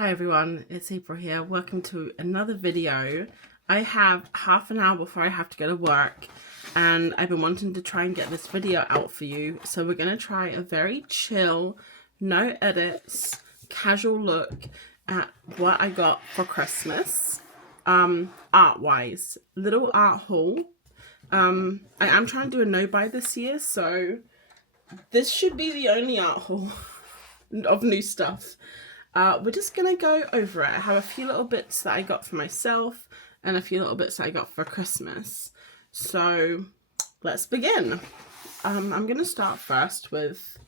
Hi everyone, it's April here. Welcome to another video. I have half an hour before I have to go to work and I've been wanting to try and get this video out for you. So we're going to try a very chill, no edits, casual look at what I got for Christmas, art-wise. Little art haul. I am trying to do a no-buy this year, so this should be the only art haul of new stuff. We're just gonna go over it. I have a few little bits that I got for myself and a few little bits that I got for Christmas. So let's begin. I'm gonna start first with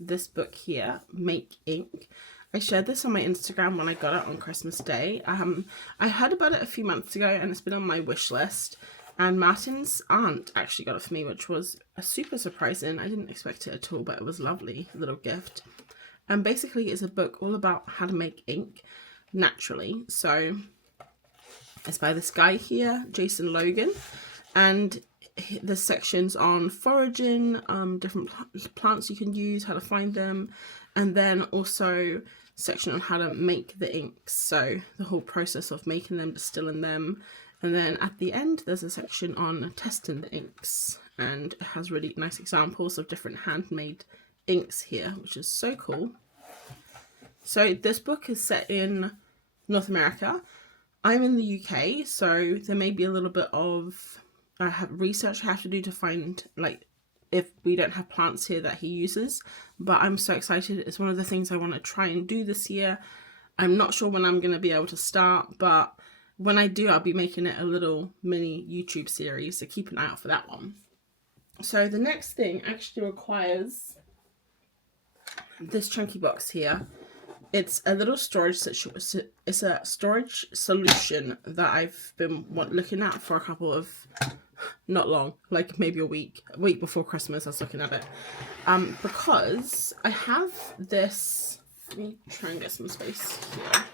this book here, Make Ink. I shared this on my Instagram when I got it on Christmas Day. I heard about it a few months ago and it's been on my wish list. And Martin's aunt actually got it for me, which was a super surprising. I didn't expect it at all, but it was a lovely little gift. And basically it's a book all about how to make ink naturally. So it's by this guy here, Jason Logan, and there's sections on foraging, different plants you can use, how to find them, and then also section on how to make the inks. So the whole process of making them, distilling them, and then at the end there's a section on testing the inks, and it has really nice examples of different handmade inks here, which is so cool. So this book is set in North America. I'm in the UK, so there may be a little bit of research I have to do to find, like, if we don't have plants here that he uses. But I'm so excited. It's one of the things I want to try and do this year. I'm not sure when I'm going to be able to start, but when I do, I'll be making it a little mini YouTube series, so keep an eye out for that one. So the next thing actually requires this chunky box here. It's a little storage situation. It's a storage solution that I've been looking at for a couple of, not long, like maybe a week before Christmas I was looking at it. Because I have this, let me try and get some space here.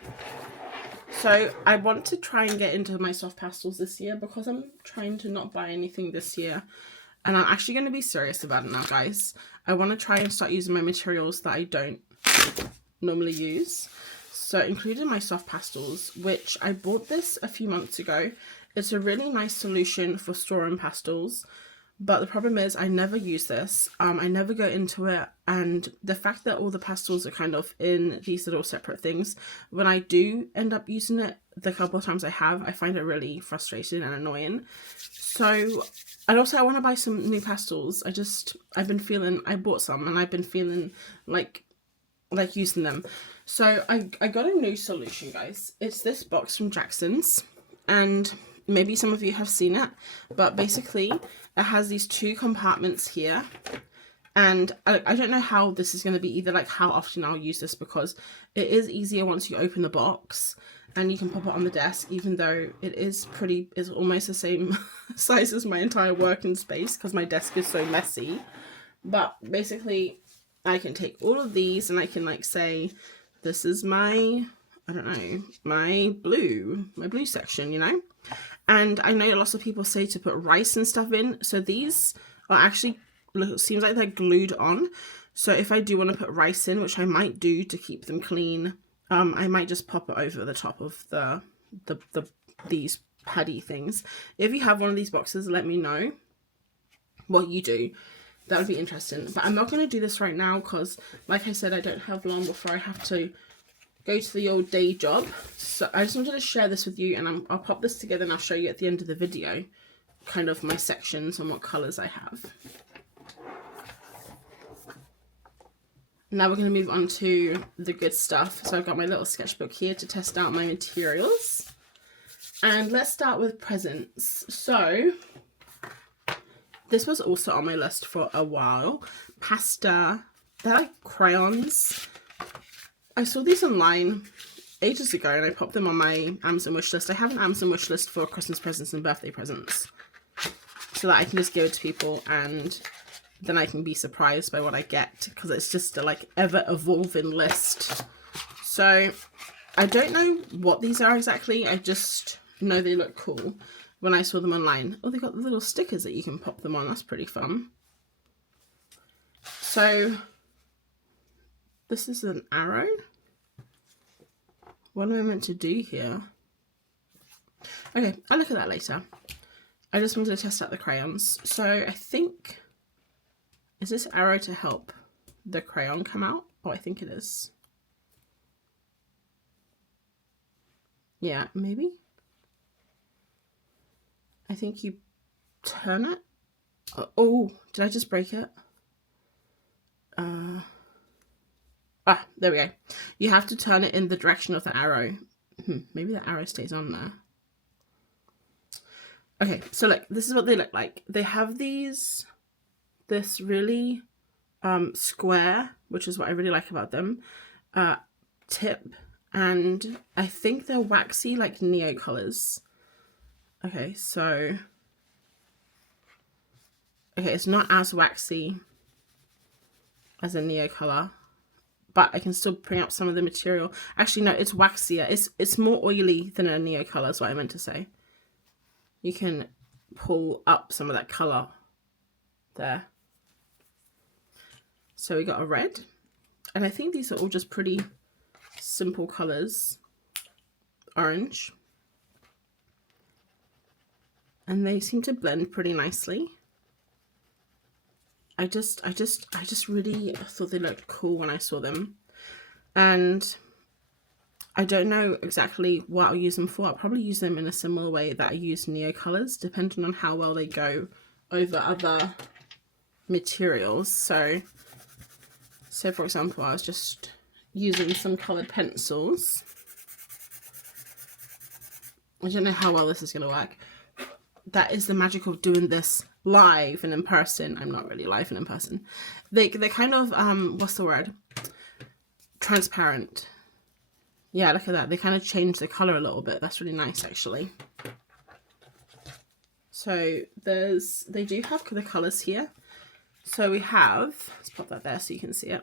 So I want to try and get into my soft pastels this year because I'm trying to not buy anything this year. And I'm actually going to be serious about it now, guys. I want to try and start using my materials that I don't normally use. So including my soft pastels, which I bought this a few months ago. It's a really nice solution for storing pastels. But the problem is I never use this. I never go into it, and the fact that all the pastels are kind of in these little separate things, when I do end up using it, the couple of times I have, I find it really frustrating and annoying. So, and also I want to buy some new pastels. I bought some and I've been feeling like using them. So I got a new solution, guys. It's this box from Jackson's, and maybe some of you have seen it, but basically it has these two compartments here, and I don't know how this is going to be either, like how often I'll use this, because it is easier once you open the box and you can pop it on the desk, even though it's almost the same size as my entire working space because my desk is so messy. But basically I can take all of these and I can like say, this is my, I don't know, my blue section, you know? And I know lots of people say to put rice and stuff in. So these are actually, it seems like they're glued on. So if I do want to put rice in, which I might do to keep them clean, I might just pop it over the top of these paddy things. If you have one of these boxes, let me know what you do. That would be interesting. But I'm not going to do this right now because, like I said, I don't have long before I have to go to the old day job. So I just wanted to share this with you, and I'll pop this together and I'll show you at the end of the video kind of my sections and what colours I have. Now we're going to move on to the good stuff. So I've got my little sketchbook here to test out my materials. And let's start with presents. So this was also on my list for a while. They're like crayons. I saw these online ages ago and I popped them on my Amazon wish list. I have an Amazon wish list for Christmas presents and birthday presents, so that I can just give it to people and then I can be surprised by what I get, because it's just a like ever evolving list. So I don't know what these are exactly. I just know they look cool when I saw them online. Oh, they got the little stickers that you can pop them on. That's pretty fun. So this is an arrow. What am I meant to do here? Okay, I'll look at that later. I just wanted to test out the crayons. So I think, is this arrow to help the crayon come out? Oh, I think it is. Yeah, maybe. I think you turn it. Oh, did I just break it? There we go. You have to turn it in the direction of the arrow. Maybe the arrow stays on there. Okay, so look, this is what they look like. They have this really square, which is what I really like about them, tip, and I think they're waxy like Neo colors. Okay, so it's not as waxy as a Neo color, but I can still bring up some of the material. Actually, no, it's waxier. It's more oily than a Neo color is what I meant to say. You can pull up some of that color there. So we got a red, and I think these are all just pretty simple colors. Orange, and they seem to blend pretty nicely. I just really thought they looked cool when I saw them, and I don't know exactly what I'll use them for. I'll probably use them in a similar way that I use Neo colors, depending on how well they go over other materials. So for example, I was just using some colored pencils. I don't know how well this is going to work. That is the magic of doing this live and in person. I'm not really live and in person. They're kind of, what's the word? Transparent. Yeah, look at that. They kind of change the color a little bit. That's really nice, actually. So they do have the colors here. So we have, let's pop that there so you can see it.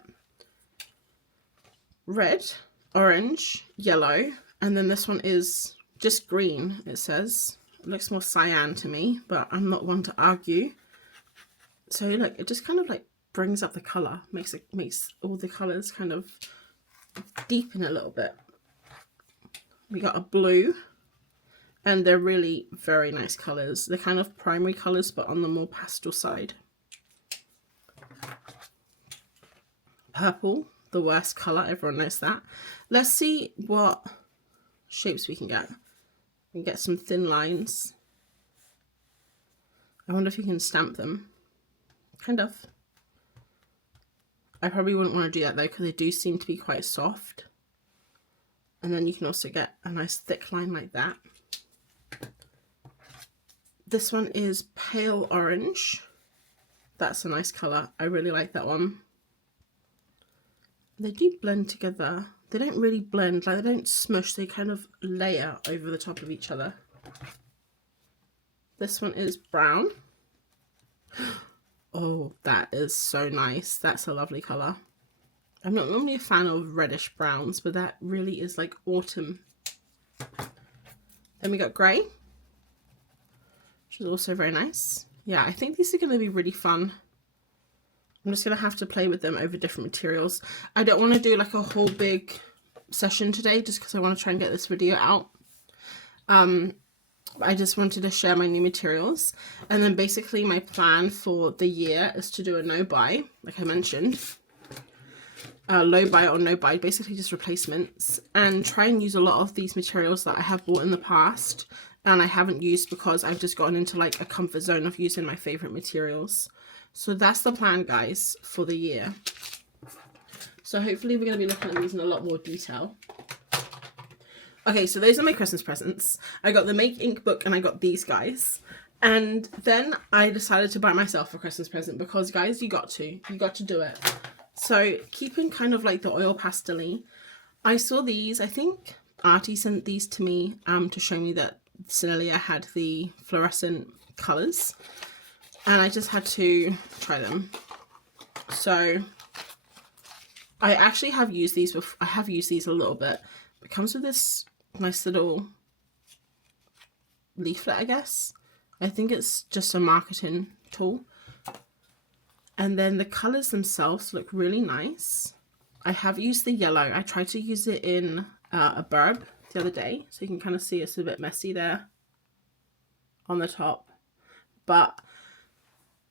Red, orange, yellow, and then this one is just green, it says. It looks more cyan to me, but I'm not one to argue. So look, it just kind of like brings up the color, makes all the colors kind of deepen a little bit. We got a blue, and they're really very nice colors. They're kind of primary colors, but on the more pastel side. Purple, the worst color, everyone knows that. Let's see what shapes we can get. We can get some thin lines. I wonder if you can stamp them. Kind of. I probably wouldn't want to do that though, because they do seem to be quite soft. And then you can also get a nice thick line like that. This one is pale orange. That's a nice color. I really like that one. They do blend together. They don't really blend, like they don't smush, they kind of layer over the top of each other. This one is brown. Oh, that is so nice. That's a lovely color. I'm not normally a fan of reddish browns, but that really is like autumn. Then we got grey, which is also very nice. Yeah, I think these are going to be really fun. I'm just going to have to play with them over different materials. I don't want to do like a whole big session today just because I want to try and get this video out. I just wanted to share my new materials. And then basically my plan for the year is to do a no buy, like I mentioned. Low buy or no buy, basically just replacements, and try and use a lot of these materials that I have bought in the past and I haven't used because I've just gotten into like a comfort zone of using my favorite materials. So that's the plan, guys, for the year. So hopefully we're going to be looking at these in a lot more detail. Okay, so those are my Christmas presents. I got the Make Ink book and I got these guys. And then I decided to buy myself a Christmas present because, guys, you got to do it. So keeping kind of like the oil pastel-y, I saw these. I think Artie sent these to me to show me that Sennelier had the fluorescent colours. And I just had to try them. So I actually have used these before. I have used these a little bit. It comes with this nice little leaflet, I guess. I think it's just a marketing tool. And then the colours themselves look really nice. I have used the yellow. I tried to use it in a bird the other day, so you can kind of see it's a bit messy there on the top. But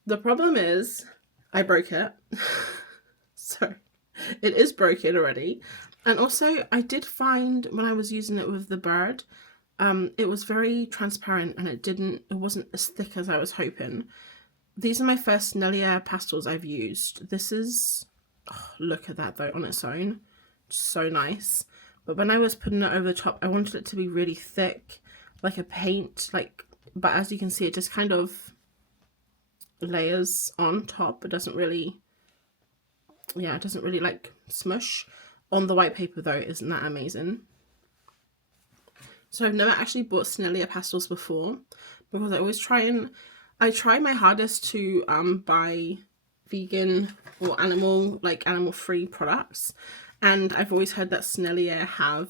the problem is I broke it. So it is broken already. And also I did find when I was using it with the bird, it was very transparent and it wasn't as thick as I was hoping. These are my first Sennelier pastels I've used. This is, oh, look at that though on its own. So nice. But when I was putting it over the top, I wanted it to be really thick, like a paint, but as you can see, it just kind of layers on top. It doesn't really, yeah, it doesn't really like smush. On the white paper though, isn't that amazing? So I've never actually bought Sennelier pastels before, because I try my hardest to buy vegan or animal free products, and I've always heard that Sennelier have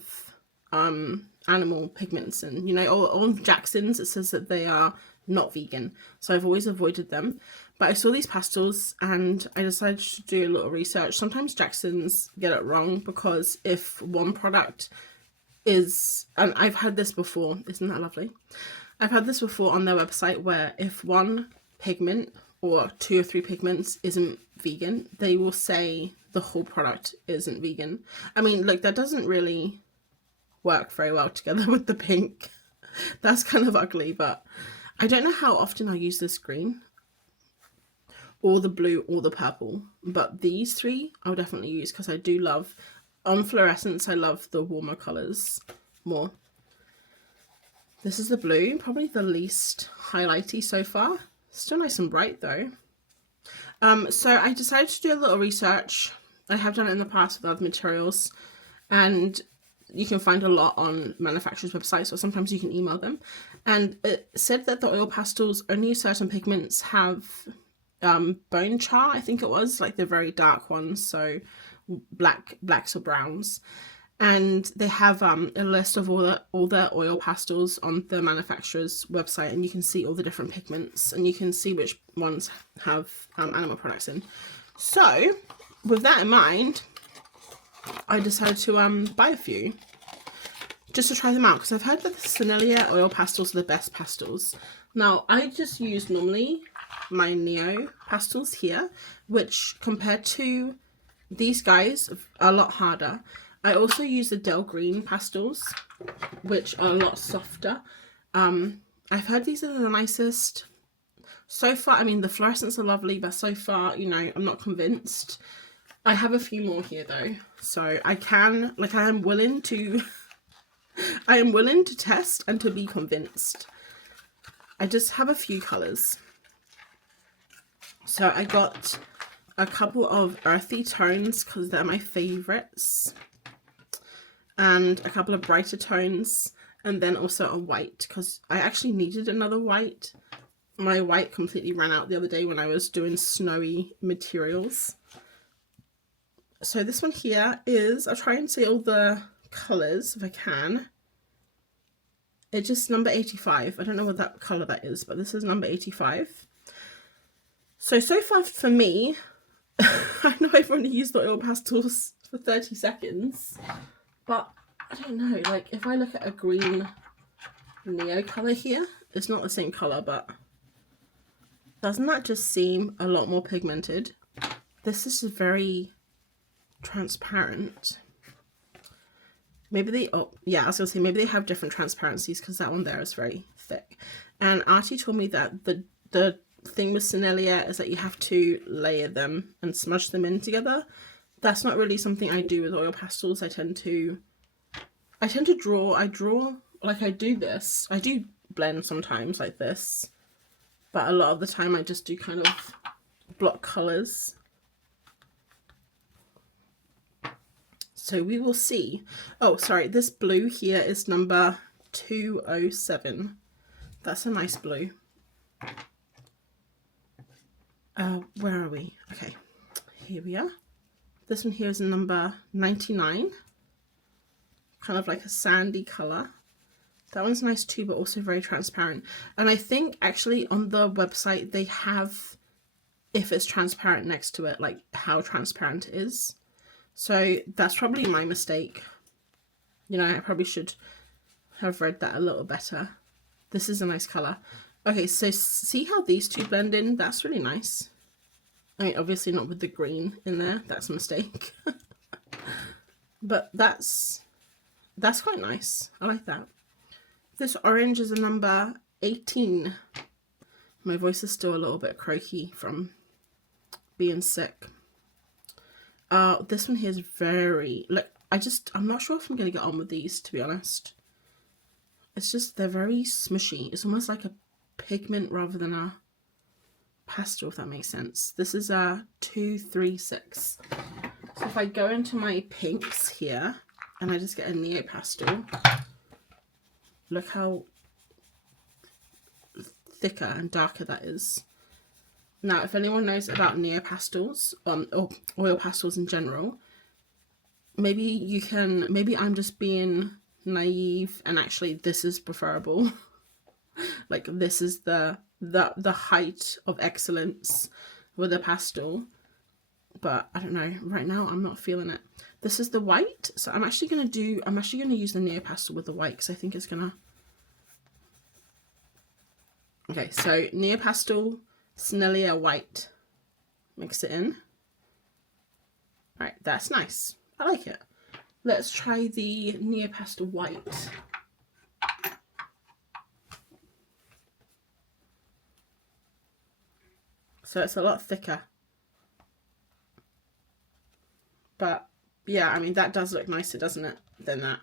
animal pigments, and you know, on Jackson's it says that they are not vegan, so I've always avoided them. But I saw these pastels and I decided to do a little research. Sometimes Jackson's get it wrong, because if one product is, and I've had this before, isn't that lovely? I've had this before on their website, where if one pigment or 2 or 3 pigments isn't vegan, they will say the whole product isn't vegan. I mean, look, that doesn't really work very well together with the pink. That's kind of ugly, but I don't know how often I use this green or the blue or the purple, but these 3 I'll definitely use, because I do love, on fluorescence, I love the warmer colours more. This is the blue, probably the least highlighty so far. Still nice and bright though. So I decided to do a little research. I have done it in the past with other materials, and you can find a lot on manufacturers' websites, or sometimes you can email them. And it said that the oil pastels, only certain pigments have bone char, I think it was, like the very dark ones, so blacks or browns. And they have a list of all the oil pastels on the manufacturer's website, and you can see all the different pigments, and you can see which ones have animal products in. So with that in mind, I decided to buy a few just to try them out, because I've heard that the Sennelier oil pastels are the best pastels. Now I just use normally my Neo pastels here, which compared to these guys are a lot harder. I also use the Del Green pastels, which are a lot softer. I've heard these are the nicest so far. I mean, the fluorescents are lovely, but so far, you know, I'm not convinced. I have a few more here though, so I am willing to test and to be convinced. I just have a few colors. So I got a couple of earthy tones because they're my favorites, and a couple of brighter tones, and then also a white, because I actually needed another white. My white completely ran out the other day when I was doing snowy materials. So this one here is, I'll try and say all the colours if I can. It's just number 85. I don't know what that colour that is, but this is number 85. So far for me, I know I've only used the oil pastels for 30 seconds, but I don't know, like if I look at a green Neo colour here, it's not the same colour, but doesn't that just seem a lot more pigmented? This is very transparent. Maybe they, oh yeah, I was gonna say maybe they have different transparencies, because that one there is very thick. And Artie told me that the thing with Sennelier is that you have to layer them and smudge them in together. That's not really something I do with oil pastels. I tend to draw, like I do this. I do blend sometimes like this, but a lot of the time I just do kind of block colours. So we will see. Oh, sorry, this blue here is number 207. That's a nice blue. Where are we? Okay, here we are. This one here is number 99. Kind of like a sandy colour. That one's nice too, but also very transparent. And I think actually on the website they have, if it's transparent next to it, like how transparent it is. So that's probably my mistake. You know, I probably should have read that a little better. This is a nice colour. Okay, so see how these two blend in? That's really nice. I mean, obviously not with the green in there. That's a mistake. But that's quite nice. I like that. This orange is a number 18. My voice is still a little bit croaky from being sick. This one here is very, like, I'm not sure if I'm going to get on with these, to be honest. It's just, they're very smushy. It's almost like a pigment rather than a pastel, if that makes sense. This is a 236. So if I go into my pinks here and I just get a neo pastel, look how thicker and darker that is. Now, if anyone knows about neo pastels, or oil pastels in general, maybe I'm just being naive and actually this is preferable. Like, this is the height of excellence with a pastel. But I don't know, right now I'm not feeling it. This is the white, so I'm actually gonna use the neo pastel with the white because I think it's gonna. Okay, so neo pastel, Sennelier white. Mix it in. Alright, that's nice. I like it. Let's try the neo pastel white. So it's a lot thicker. But yeah, I mean, that does look nicer, doesn't it, than that.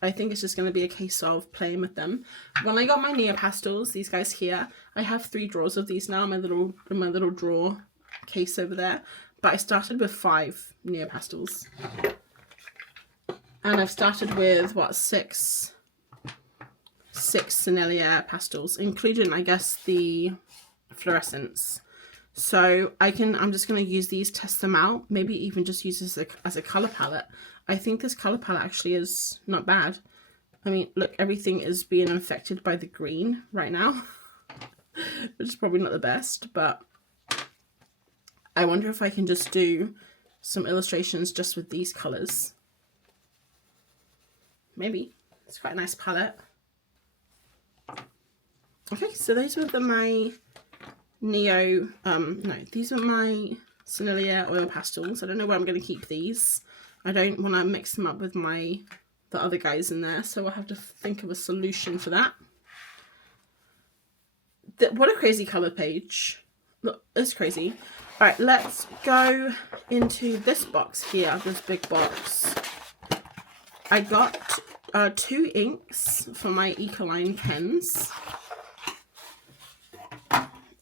I think it's just going to be a case of playing with them. When I got my neo pastels, these guys here, I have 3 drawers of these now in my little drawer case over there. But I started with 5 neo pastels. And I've started with, what, 6 Sennelier pastels, including, I guess, the fluorescents. So I'm just going to use these, test them out, maybe even just use this as a colour palette. I think this colour palette actually is not bad. I mean, look, everything is being infected by the green right now, which is probably not the best, but I wonder if I can just do some illustrations just with these colours. Maybe. It's quite a nice palette. Okay, so those were my these are my Sennelier oil pastels. I don't know where I'm going to keep these. I don't want to mix them up with the other guys in there, so I'll have to think of a solution for that. What a crazy colour page. Look, it's crazy. Alright, let's go into this box here, this big box. I got 2 inks for my Ecoline pens.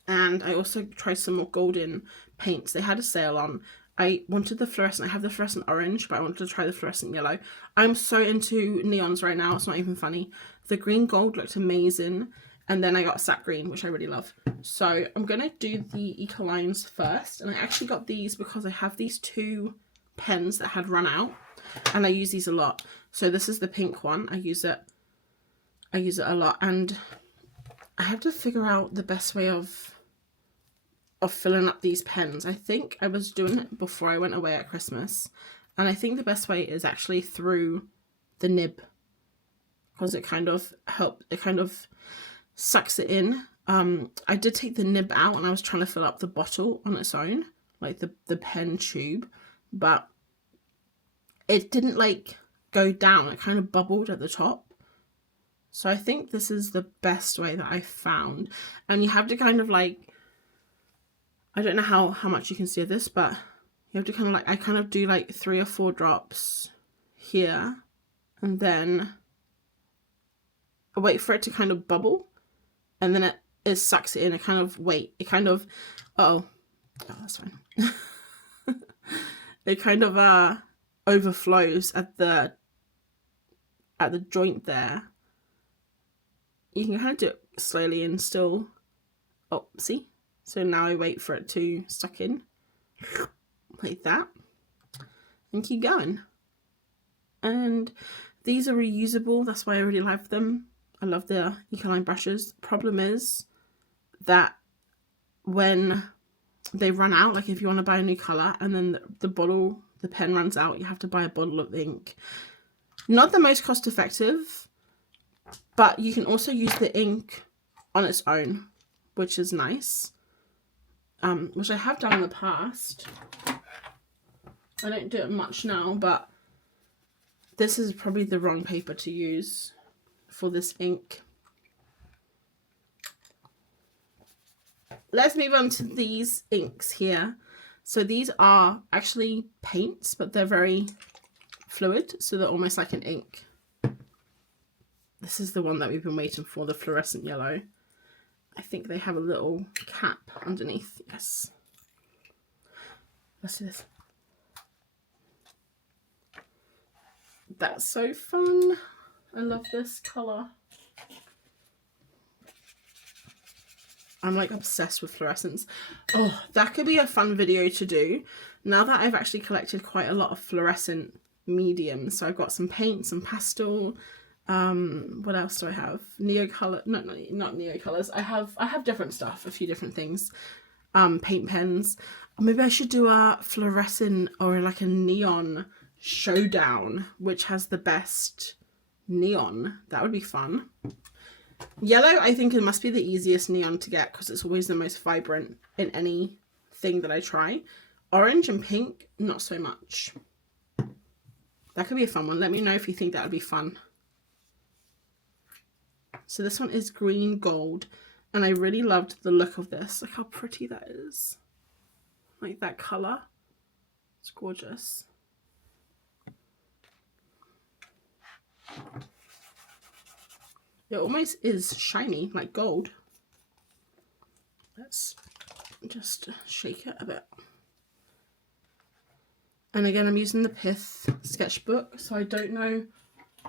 And I also tried some more golden paints. They had a sale on. I wanted the fluorescent. I have the fluorescent orange, but I wanted to try the fluorescent yellow. I'm so into neons right now. It's not even funny. The green gold looked amazing. And then I got sap green, which I really love. So I'm going to do the Ecolines first. And I actually got these because I have these 2 pens that had run out. And I use these a lot. So this is the pink one. I use it a lot. And I have to figure out the best way of filling up these pens. I think I was doing it before I went away at Christmas, and I think the best way is actually through the nib, because it kind of sucks it in. I did take the nib out and I was trying to fill up the bottle on its own, like the pen tube, but it didn't like go down. It kind of bubbled at the top. So I think this is the best way that I found. And you have to kind of like, I don't know how much you can see of this, but you have to kind of like, I kind of do like 3 or 4 drops here, and then I wait for it to kind of bubble, and then it sucks it in. It kind of oh that's fine. It kind of overflows at the joint there. You can kind of do it slowly and still. Oh, see? So now I wait for it to suck in, like that, and keep going. And these are reusable. That's why I really love them. I love the Ecoline brushes. Problem is that when they run out, like if you want to buy a new colour and then the pen runs out, you have to buy a bottle of ink. Not the most cost effective, but you can also use the ink on its own, which is nice. Which I have done in the past. I don't do it much now, but this is probably the wrong paper to use for this ink. Let's move on to these inks here. So these are actually paints, but they're very fluid, so they're almost like an ink. This is the one that we've been waiting for, the fluorescent yellow. I think they have a little cap underneath. Yes. Let's do this. That's so fun. I love this colour. I'm like obsessed with fluorescence. Oh, that could be a fun video to do. Now that I've actually collected quite a lot of fluorescent mediums. So I've got some paint, some pastel. What else do I have? Neocolor, no, not neocolors. I have different stuff, a few different things. Paint pens. Maybe I should do a fluorescent or like a neon showdown, which has the best neon. That would be fun. Yellow, I think it must be the easiest neon to get because it's always the most vibrant in anything that I try. Orange and pink, not so much. That could be a fun one. Let me know if you think that would be fun. So this one is green gold, and I really loved the look of this. Look how pretty that is. Like that colour. It's gorgeous. It almost is shiny, like gold. Let's just shake it a bit. And again, I'm using the Pith sketchbook, so I don't know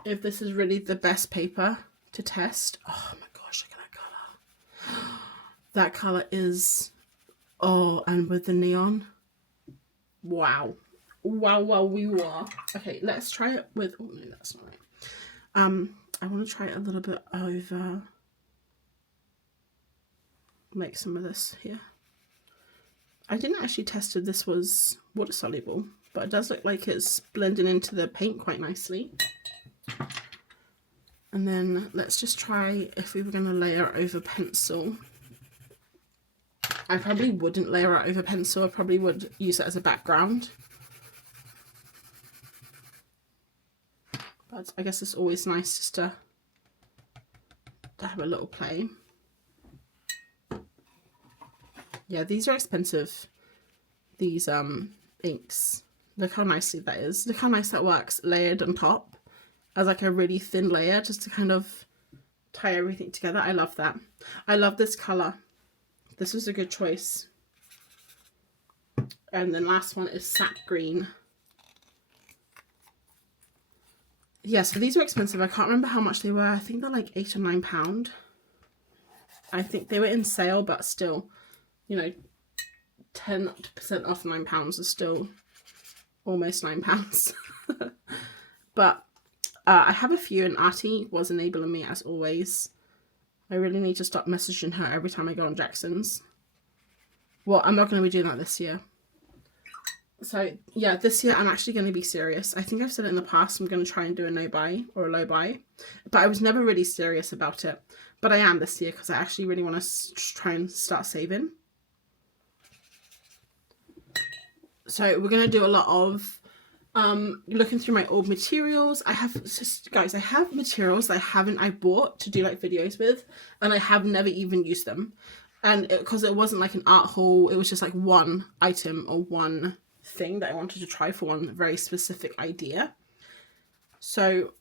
if this is really the best paper to test. Oh my gosh, look at that colour. That colour is, oh, and with the neon. Wow. Wow, wow, we were. Okay, let's try it with, oh no, that's not right. I want to try it a little bit over, make some of this here. I didn't actually test if this was water soluble, but it does look like it's blending into the paint quite nicely. And then let's just try if we were going to layer it over pencil. I probably wouldn't layer it over pencil. I probably would use it as a background. But I guess it's always nice just to have a little play. Yeah, these are expensive, these inks. Look how nicely that is. Look how nice that works layered on top as like a really thin layer just to kind of tie everything together. I love that. I love this colour. This was a good choice. And then last one is sap green. Yeah, so these were expensive. I can't remember how much they were. I think they're like £8 or £9. I think they were in sale, but still, you know, 10% off £9 is still almost £9. But I have a few, and Artie was enabling me as always. I really need to stop messaging her every time I go on Jackson's. Well, I'm not going to be doing that this year. So yeah, this year I'm actually going to be serious. I think I've said it in the past, I'm going to try and do a no buy or a low buy, but I was never really serious about it. But I am this year because I actually really want to try and start saving. So we're going to do a lot of looking through my old materials. I have, guys, I have materials that I bought to do like videos with, and I have never even used them. And because it wasn't like an art haul, it was just like one item or one thing that I wanted to try for one very specific idea. So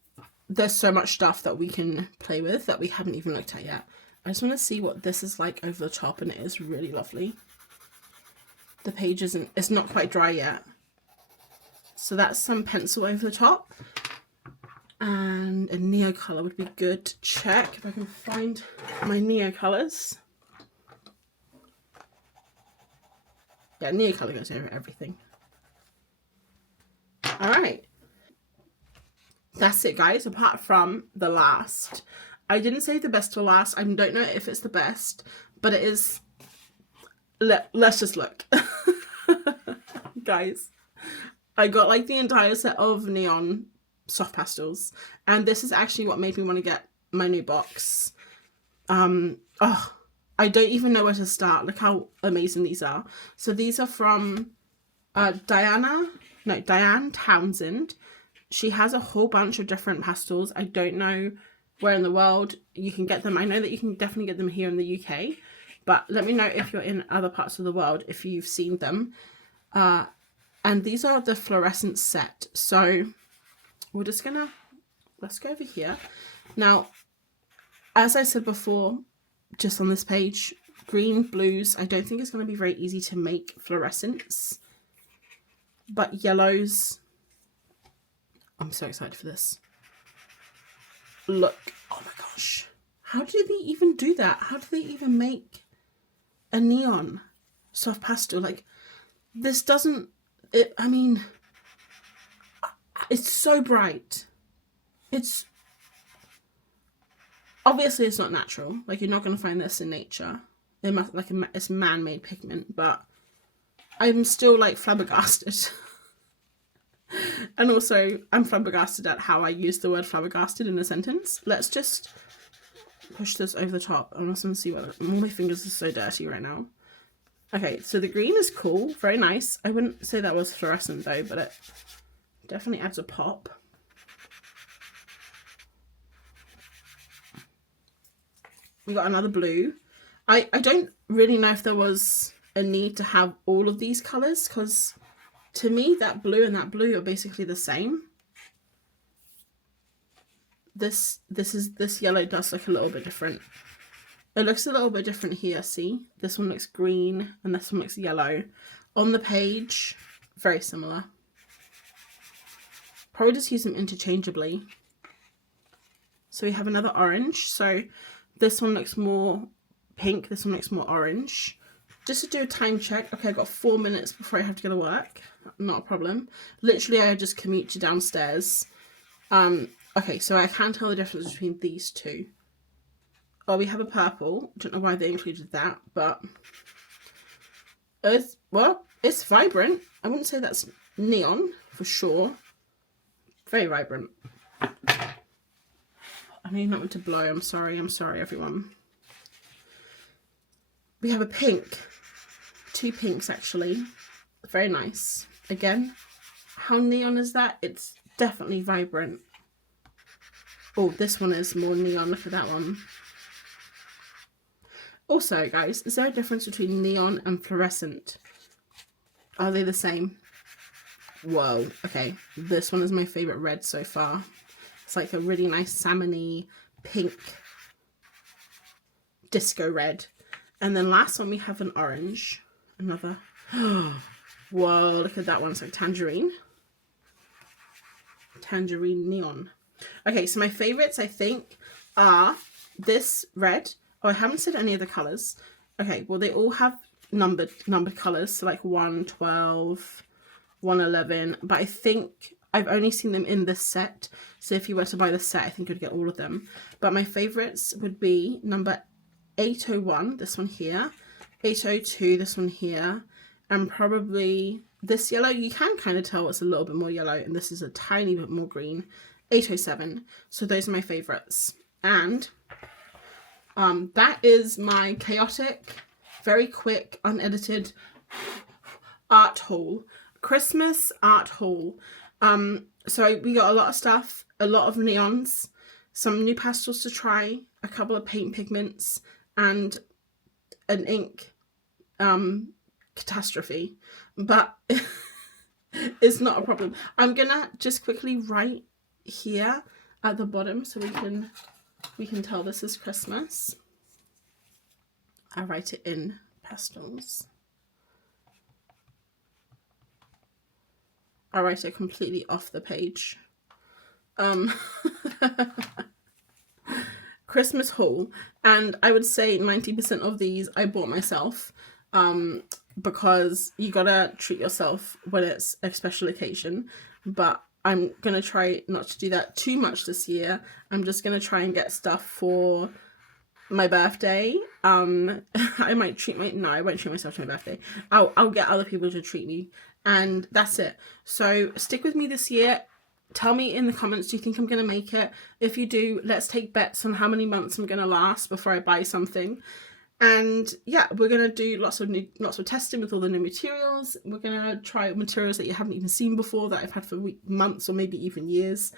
there's so much stuff that we can play with that we haven't even looked at yet. I just want to see what this is like over the top, and it is really lovely. The page it's not quite dry yet. So that's some pencil over the top. And a neo colour would be good to check if I can find my neo colours. Yeah, neo colour goes over everything. Alright. That's it, guys, apart from the last. I didn't save the best till last. I don't know if it's the best, but it is. Let's just look. Guys, I got like the entire set of neon soft pastels, and this is actually what made me want to get my new box. Oh, I don't even know where to start. Look how amazing these are. So these are from Diane Townsend. She has a whole bunch of different pastels. I don't know where in the world you can get them. I know that you can definitely get them here in the UK, but let me know if you're in other parts of the world if you've seen them. And these are the fluorescent set. So we're just gonna, let's go over here. Now, as I said before, just on this page, green, blues, I don't think it's going to be very easy to make fluorescence. But yellows, I'm so excited for this. Look, oh my gosh. How do they even do that? How do they even make a neon soft pastel? Like, this doesn't, I mean, it's so bright. It's, obviously it's not natural. Like, you're not going to find this in nature. It must, like, it's man-made pigment, but I'm still, like, flabbergasted. And also, I'm flabbergasted at how I use the word flabbergasted in a sentence. Let's just push this over the top. I just want to see what, all my fingers are so dirty right now. Okay, so the green is cool, very nice. I wouldn't say that was fluorescent though, but it definitely adds a pop. We got another blue. I don't really know if there was a need to have all of these colours, because to me that blue and that blue are basically the same. This yellow does look a little bit different. It looks a little bit different here, see? This one looks green and this one looks yellow. On the page, very similar. Probably just use them interchangeably. So we have another orange. So this one looks more pink, this one looks more orange. Just to do a time check, okay, I've got 4 minutes before I have to go to work. Not a problem. Literally, I just commute to downstairs. Okay, so I can't tell the difference between these two. Oh, we have a purple. Don't know why they included that, but it's vibrant. I wouldn't say that's neon for sure. Very vibrant. I need not to blow. I'm sorry, everyone. We have a pink. 2 pinks, actually. Very nice. Again, how neon is that? It's definitely vibrant. Oh, this one is more neon. Look at that one. Also, guys, is there a difference between neon and fluorescent? Are they the same? Whoa. Okay, this one is my favourite red so far. It's like a really nice salmon-y pink disco red. And then last one we have an orange. Another. Whoa, look at that one. It's like tangerine. Tangerine neon. Okay, so my favourites, I think, are this red. Oh, I haven't said any of the colours. Okay, well, they all have numbered colours. So like 112, 111. But I think I've only seen them in this set. So if you were to buy the set, I think you'd get all of them. But my favourites would be number 801, this one here. 802, this one here. And probably this yellow. You can kind of tell it's a little bit more yellow. And this is a tiny bit more green. 807. So those are my favourites. And that is my chaotic, very quick, unedited art haul. Christmas art haul. So we got a lot of stuff, a lot of neons, some new pastels to try, a couple of paint pigments, and an ink catastrophe. But it's not a problem. I'm gonna just quickly write here at the bottom so we can tell this is Christmas. I write it in pastels. I write it completely off the page. Christmas haul, and I would say 90% of these I bought myself, because you gotta treat yourself when it's a special occasion. But I'm gonna try not to do that too much this year. I'm just gonna try and get stuff for my birthday. I might treat I won't treat myself to my birthday. I'll get other people to treat me, and that's it. So stick with me this year. tell me in the comments, do you think I'm going to make it? If you do, let's take bets on how many months I'm going to last before I buy something. And yeah, we're going to do lots of testing with all the new materials. We're going to try materials that you haven't even seen before, that I've had for months or maybe even years.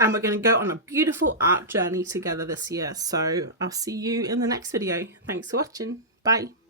And we're going to go on a beautiful art journey together this year. So I'll see you in the next video. Thanks for watching. Bye.